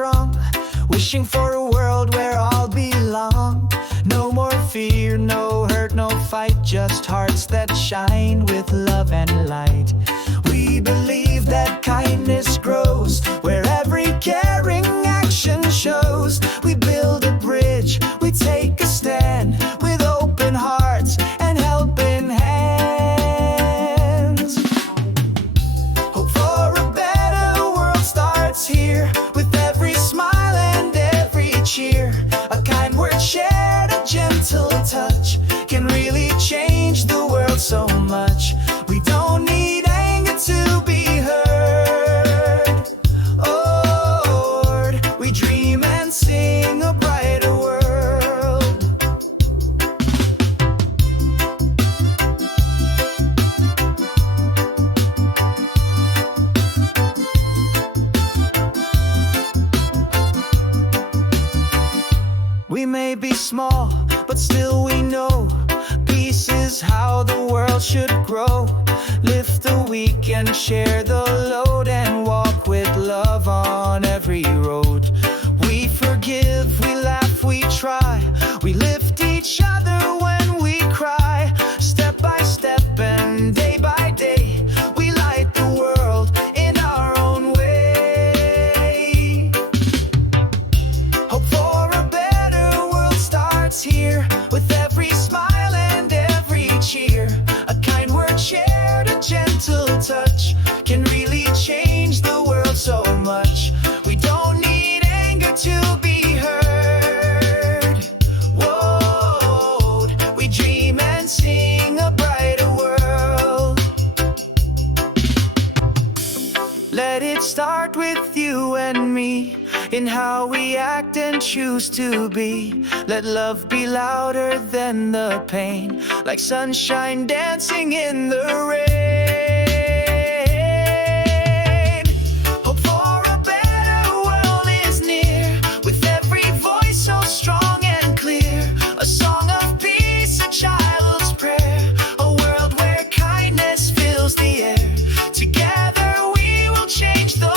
strong, wishing for a world where all belong. No more fear, no hurt, no fight, just hearts that shine with love and light. We believe that kindness grows where every caring action shows. We build a bridge, we take a stand with open hearts and helping hands. Hope for a better world starts here with every smile and every cheer. A kind word shared, a gentle touch can really change the world so much. We don't need anger to be heard. Oh Lord, we dream and sing a brighter world. We may be small, but still we know peace is how the world should grow. Lift the weak and share the load, and walk with love on every road. We forgive, we laugh, we try, we lift each other when we cry. Step by step and day by day, we light the world in our own way. Hope for a better world starts here with every smile and every cheer. A kind word shared, a gentle touch can really change the world so much. We don't need anger to be heard. Whoa, we dream and sing a brighter world. Let it start with you and me, in how we act and choose to be. Let love be louder than the pain, like sunshine dancing in the rain. Hope for a better world is near, with every voice so strong and clear. A song of peace, a child's prayer, a world where kindness fills the air. Together we will change the